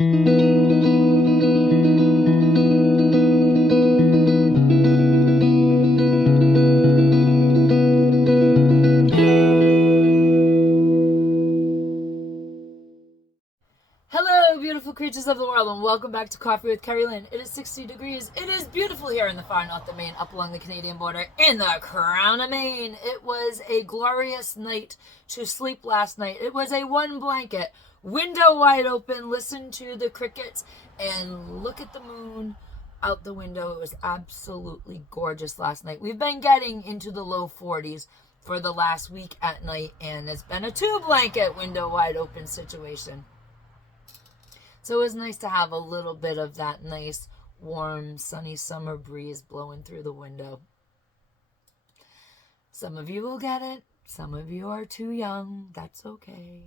Hello, beautiful creatures of the world, and welcome back to Coffee with Kerri-Lynn. It is 60 degrees. It is beautiful here in the far north of Maine, up along the Canadian border, in the crown of Maine. It was a glorious night to sleep last night. It was a one blanket, window wide open, listen to the crickets, and look at the moon out the window. It was absolutely gorgeous last night. We've been getting into the low 40s for the last week at night, and it's been a two blanket, window wide open situation. So it was nice to have a little bit of that nice, warm, sunny summer breeze blowing through the window. Some of you will get it. Some of you are too young. That's okay.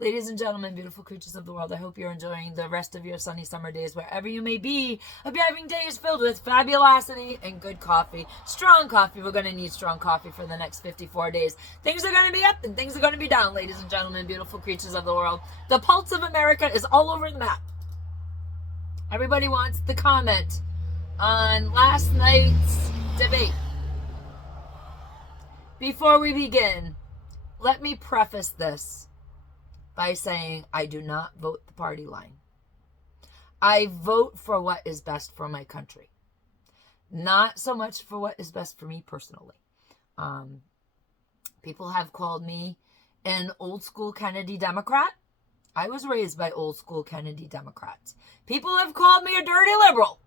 Ladies and gentlemen, beautiful creatures of the world, I hope you're enjoying the rest of your sunny summer days wherever you may be. Hope you're having days filled with fabulosity and good coffee. Strong coffee. We're going to need strong coffee for the next 54 days. Things are going to be up and things are going to be down, ladies and gentlemen, beautiful creatures of the world. The pulse of America is all over the map. Everybody wants the comment on last night's debate. Before we begin, let me preface this by saying I do not vote the party line. I vote for what is best for my country. Not so much for what is best for me personally. People have called me an old school Kennedy Democrat. I was raised by old school Kennedy Democrats. People have called me a dirty liberal.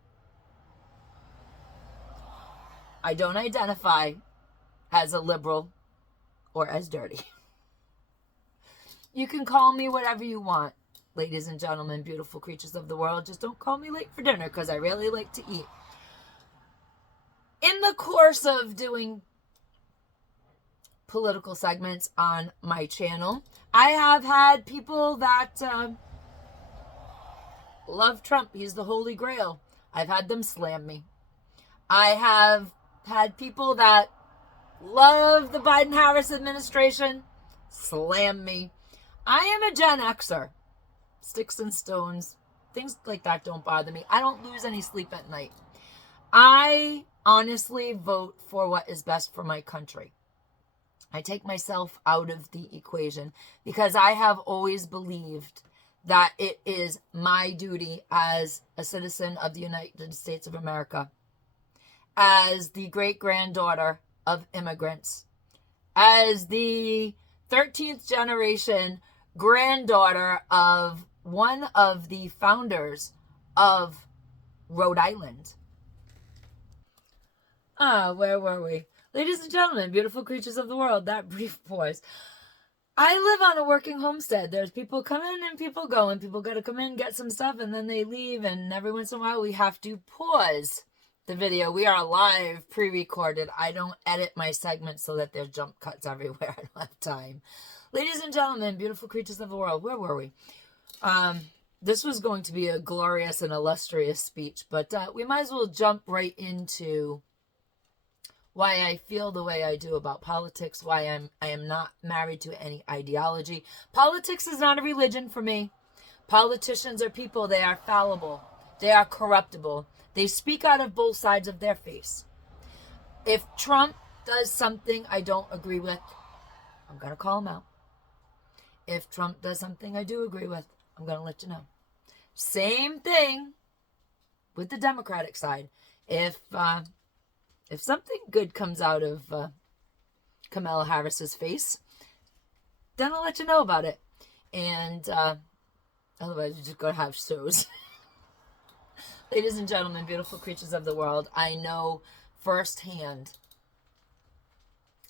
I don't identify as a liberal or as dirty. You can call me whatever you want, ladies and gentlemen, beautiful creatures of the world. Just don't call me late for dinner because I really like to eat. In the course of doing political segments on my channel, I have had people that love Trump. He's the Holy Grail. I've had them slam me. I have had people that love the Biden-Harris administration slam me. I am a Gen Xer. Sticks and stones, things like that don't bother me. I don't lose any sleep at night. I honestly vote for what is best for my country. I take myself out of the equation because I have always believed that it is my duty as a citizen of the United States of America, as the great-granddaughter of immigrants, as the 13th generation granddaughter of one of the founders of Rhode Island. Where were we? Ladies and gentlemen, beautiful creatures of the world, that brief pause. I live on a working homestead. There's people come in and people go, and people got to come in, get some stuff, and then they leave, and every once in a while we have to pause the video. We are live, pre-recorded. I don't edit my segments so that there's jump cuts everywhere. I don't have time. Ladies and gentlemen, beautiful creatures of the world, where were we? This was going to be a glorious and illustrious speech, but we might as well jump right into why I feel the way I do about politics, why I am not married to any ideology. Politics is not a religion for me. Politicians are people. They are fallible. They are corruptible. They speak out of both sides of their face. If Trump does something I don't agree with, I'm going to call him out. If Trump does something I do agree with, I'm going to let you know. Same thing with the Democratic side. If something good comes out of Kamala Harris's face, then I'll let you know about it. And otherwise, you're just going to have shows. Ladies and gentlemen, beautiful creatures of the world, I know firsthand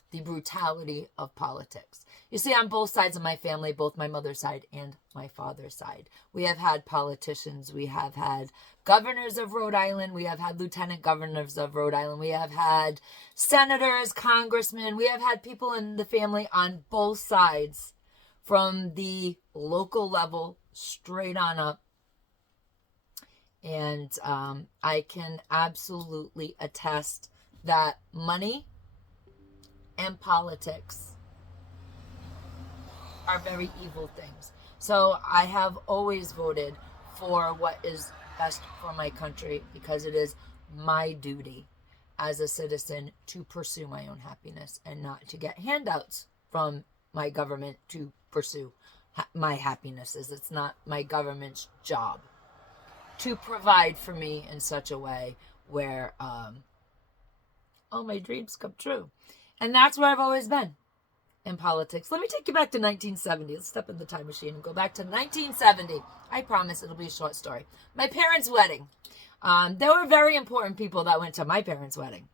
the brutality of politics. You see, on both sides of my family, both my mother's side and my father's side, we have had politicians. We have had governors of Rhode Island. We have had lieutenant governors of Rhode Island. We have had senators, congressmen. We have had people in the family on both sides, from the local level straight on up. And I can absolutely attest that money and politics are very evil things. So I have always voted for what is best for my country, because it is my duty as a citizen to pursue my own happiness and not to get handouts from my government to pursue my happinesses. It's not my government's job to provide for me in such a way where all my dreams come true. And that's where I've always been in politics. Let me take you back to 1970. Let's step in the time machine and go back to 1970. I promise it'll be a short story. My parents' wedding. There were very important people that went to my parents' wedding.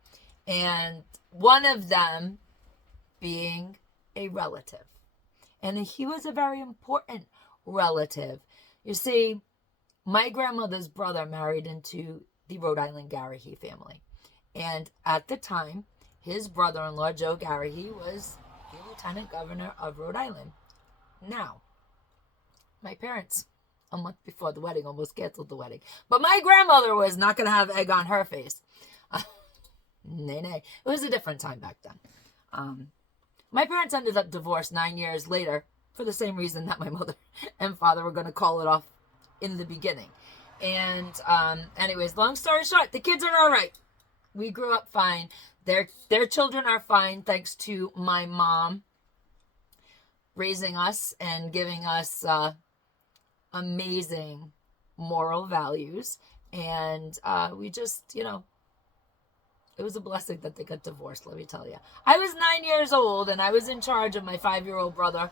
And one of them being a relative. And he was a very important relative. You see, my grandmother's brother married into the Rhode Island Garrahy family. And at the time, his brother-in-law, Joe Garrahy, was the lieutenant governor of Rhode Island. Now, my parents, a month before the wedding, almost canceled the wedding. But my grandmother was not going to have egg on her face. Nay. It was a different time back then. My parents ended up divorced 9 years later for the same reason that my mother and father were going to call it off in the beginning. And anyways, long story short, the kids are all right. We grew up fine. Their children are fine, thanks to my mom raising us and giving us amazing moral values. And we just, it was a blessing that they got divorced, let me tell you. I was 9 years old, and I was in charge of my 5-year-old brother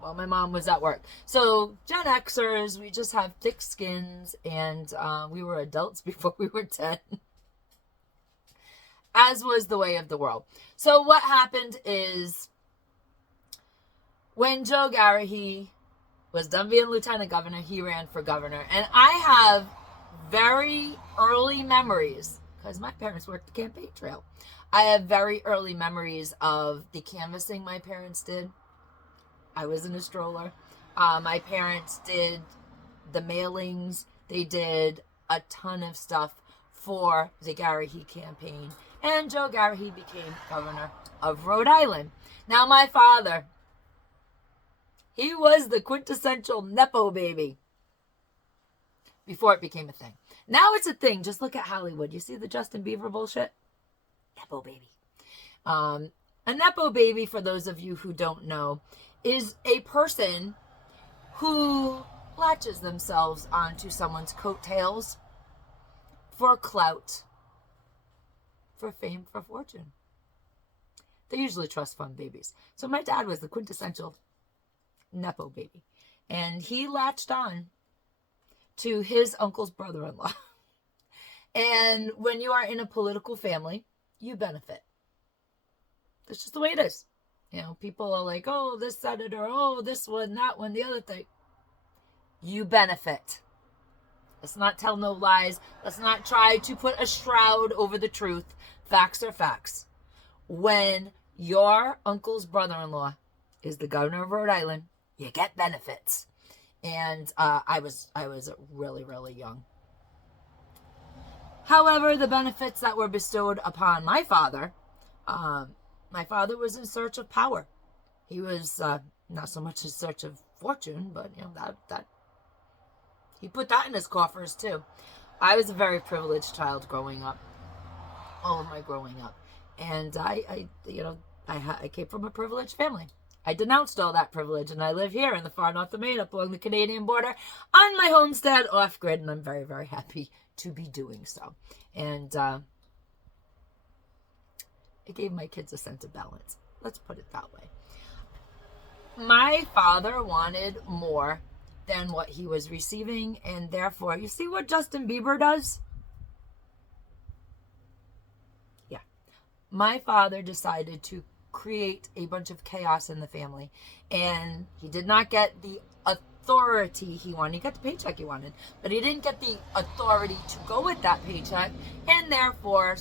while my mom was at work. So Gen Xers, we just have thick skins, and we were adults before we were 10. As was the way of the world. So what happened is, when Joe Garrahy was done being lieutenant governor, he ran for governor. And I have very early memories, because my parents worked the campaign trail. I have very early memories of the canvassing my parents did. I was in a stroller. My parents did the mailings. They did a ton of stuff for the Garrahy campaign. And Joe Garrahy became governor of Rhode Island. Now, my father, he was the quintessential Nepo baby before it became a thing. Now it's a thing. Just look at Hollywood. You see the Justin Bieber bullshit? Nepo baby. A Nepo baby, for those of you who don't know, is a person who latches themselves onto someone's coattails for clout, for fame, for fortune. They usually trust fund babies. So my dad was the quintessential Nepo baby. And he latched on to his uncle's brother-in-law. And when you are in a political family, you benefit. That's just the way it is. People are like, oh, this senator, oh, this one, that one, the other thing. You benefit. Let's not tell no lies. Let's not try to put a shroud over the truth. Facts are facts. When your uncle's brother-in-law is the governor of Rhode Island, you get benefits. And I was really, really young. However, the benefits that were bestowed upon my father was in search of power. He was not so much in search of fortune, but that he put that in his coffers too. I was a very privileged child growing up. All of my growing up, and I came from a privileged family. I denounced all that privilege, and I live here in the far north of Maine, up along the Canadian border, on my homestead, off grid, and I'm very, very happy to be doing so. And it gave my kids a sense of balance. Let's put it that way. My father wanted more than what he was receiving, and therefore, you see what Justin Bieber does? Yeah. My father decided to create a bunch of chaos in the family, and he did not get the authority he wanted. He got the paycheck he wanted, but he didn't get the authority to go with that paycheck, and therefore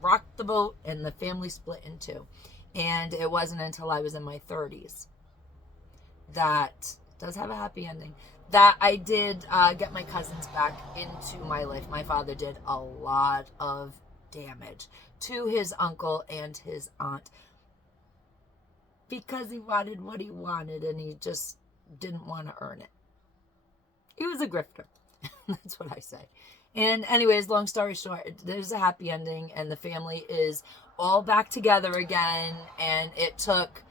rocked the boat, and the family split in two. And it wasn't until I was in my 30s, that does have a happy ending, that I did get my cousins back into my life. My father did a lot of damage to his uncle and his aunt because he wanted what he wanted, and he just didn't want to earn it. He was a grifter. That's what I say. And anyways, long story short, there's a happy ending, and the family is all back together again. And it took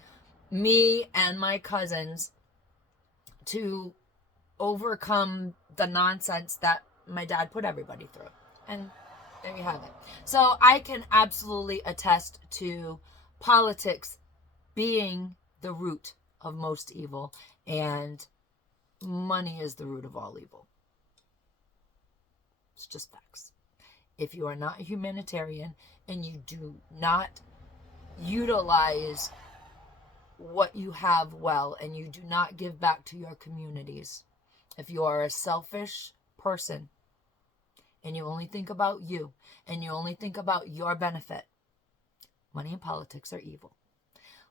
me and my cousins to overcome the nonsense that my dad put everybody through. And there you have it. So I can absolutely attest to politics being the root of most evil, and money is the root of all evil. It's just facts. If you are not a humanitarian and you do not utilize what you have well, and you do not give back to your communities, if you are a selfish person and you only think about you and you only think about your benefit, money and politics are evil.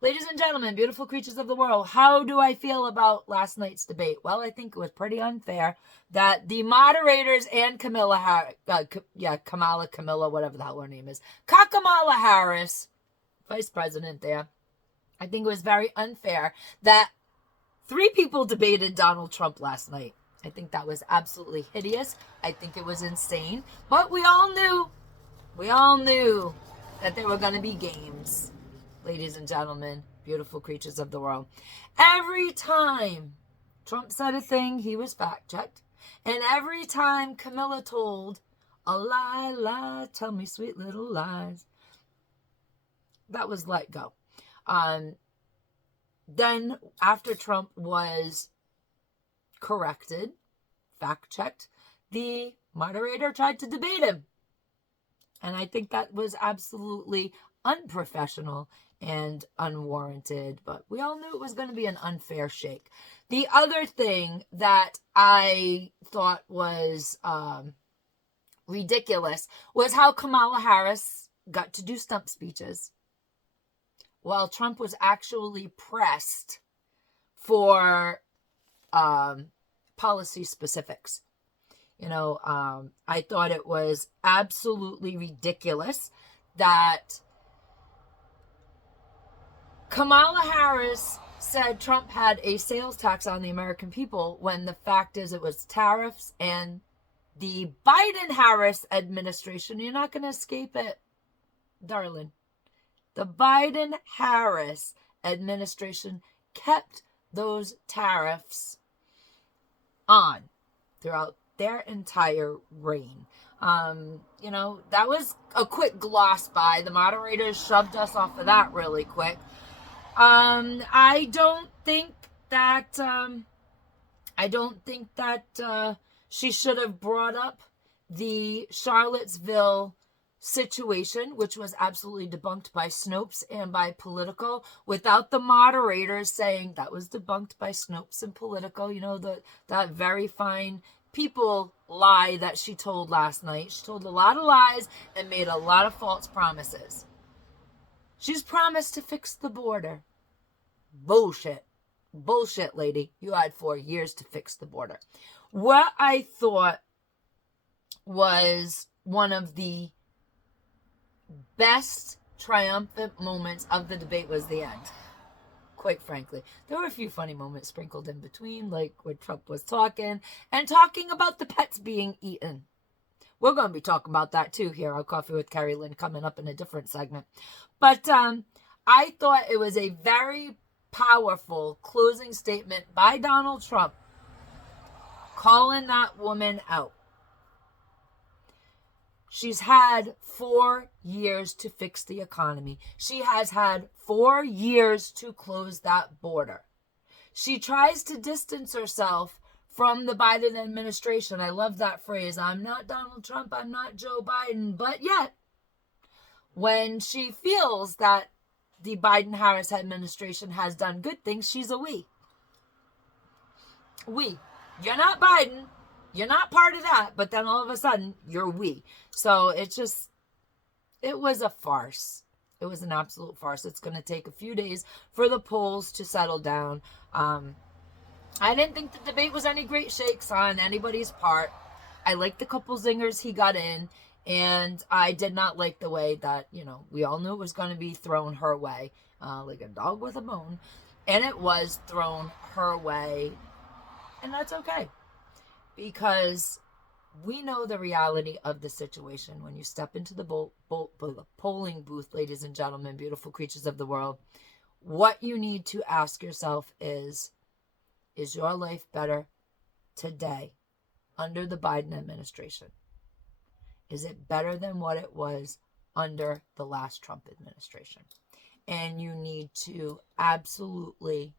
Ladies and gentlemen, beautiful creatures of the world, how do I feel about last night's debate? Well, I think it was pretty unfair that the moderators and Kamala, whatever the hell her name is, Kamala Harris, vice president there, I think it was very unfair that 3 people debated Donald Trump last night. I think that was absolutely hideous. I think it was insane. But we all knew that there were going to be games. Ladies and gentlemen, beautiful creatures of the world. Every time Trump said a thing, he was fact-checked. And every time Camilla told a lie, tell me sweet little lies, that was let go. Then after Trump was corrected, fact-checked, the moderator tried to debate him. And I think that was absolutely unprofessional and unwarranted, but we all knew it was going to be an unfair shake. The other thing that I thought was ridiculous was how Kamala Harris got to do stump speeches while Trump was actually pressed for policy specifics. I thought it was absolutely ridiculous that Kamala Harris said Trump had a sales tax on the American people, when the fact is it was tariffs, and the Biden-Harris administration, you're not going to escape it, darling. The Biden-Harris administration kept those tariffs on throughout their entire reign. That was a quick gloss by. The moderators shoved us off of that really quick. I don't think that she should have brought up the Charlottesville situation, which was absolutely debunked by Snopes and by Politico, without the moderators saying that was debunked by Snopes and Politico. That very fine people lie that she told last night. She told a lot of lies and made a lot of false promises. She's promised to fix the border. Bullshit. Bullshit, lady. You had 4 years to fix the border. What I thought was one of the best triumphant moments of the debate was the end. Quite frankly, there were a few funny moments sprinkled in between, like when Trump was talking about the pets being eaten. We're going to be talking about that too here on Coffee with Kerri-Lynn, coming up in a different segment. But I thought it was a very powerful closing statement by Donald Trump, calling that woman out. She's had 4 years to fix the economy. She has had 4 years to close that border. She tries to distance herself from the Biden administration. I love that phrase. I'm not Donald Trump. I'm not Joe Biden. But yet, when she feels that the Biden-Harris administration has done good things, she's a we. We. You're not Biden. You're not part of that. But then all of a sudden, you're we. So it was a farce. It was an absolute farce. It's going to take a few days for the polls to settle down. I didn't think the debate was any great shakes on anybody's part. I liked the couple zingers he got in, and I did not like the way that, we all knew it was going to be thrown her way, like a dog with a bone, and it was thrown her way, and that's okay, because We know the reality of the situation when you step into the polling booth, ladies and gentlemen, beautiful creatures of the world. What you need to ask yourself is your life better today under the Biden administration? Is it better than what it was under the last Trump administration? And you need to absolutely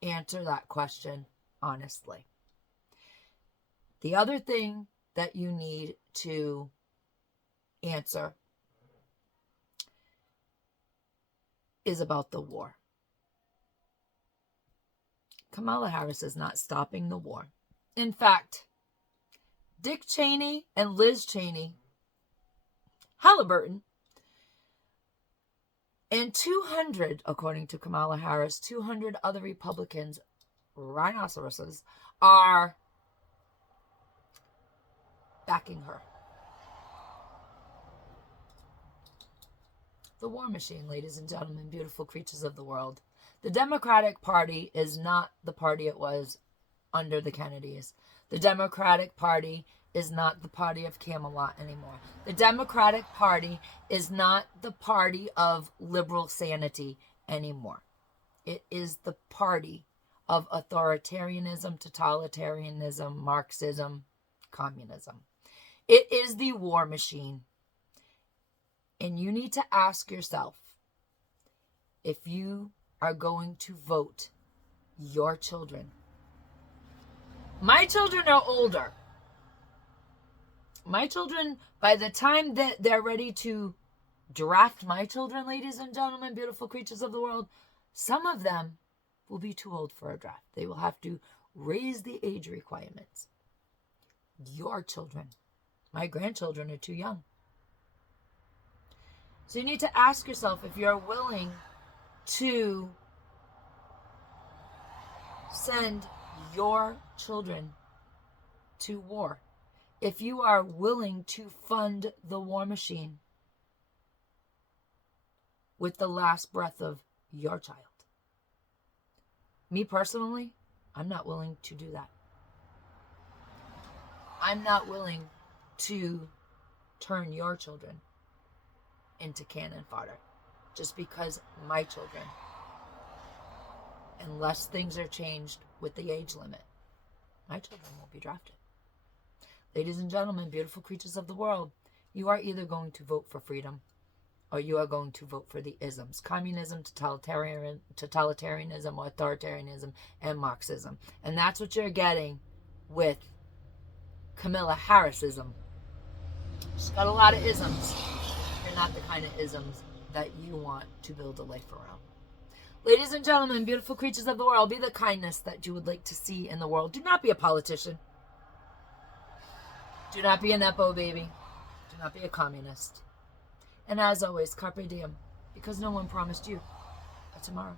answer that question honestly. The other thing that you need to answer is about the war. Kamala Harris is not stopping the war. In fact, Dick Cheney and Liz Cheney, Halliburton, and 200, according to Kamala Harris, 200 other Republicans, rhinoceroses, are backing her. The war machine, ladies and gentlemen, beautiful creatures of the world. The Democratic Party is not the party it was under the Kennedys. The Democratic Party is not the party of Camelot anymore. The Democratic Party is not the party of liberal sanity anymore. It is the party of authoritarianism, totalitarianism, Marxism, communism. It is the war machine. And you need to ask yourself if you are going to vote your children. My children are older. My children, by the time that they're ready to draft my children, ladies and gentlemen, beautiful creatures of the world, some of them will be too old for a draft. They will have to raise the age requirements. Your children. My grandchildren are too young. So you need to ask yourself if you're willing to send your children to war. If you are willing to fund the war machine with the last breath of your child. Me personally, I'm not willing to do that. I'm not willing to turn your children into cannon fodder just because my children, unless things are changed with the age limit, my children won't be drafted. Ladies and gentlemen, beautiful creatures of the world, you are either going to vote for freedom or you are going to vote for the isms. Communism, totalitarianism, authoritarianism, and Marxism. And that's what you're getting with Kamala Harrisism. She's got a lot of isms. They're not the kind of isms that you want to build a life around. Ladies and gentlemen, beautiful creatures of the world, be the kindness that you would like to see in the world. Do not be a politician. Do not be a Nepo baby. Do not be a communist. And as always, Carpe Diem, because no one promised you a tomorrow.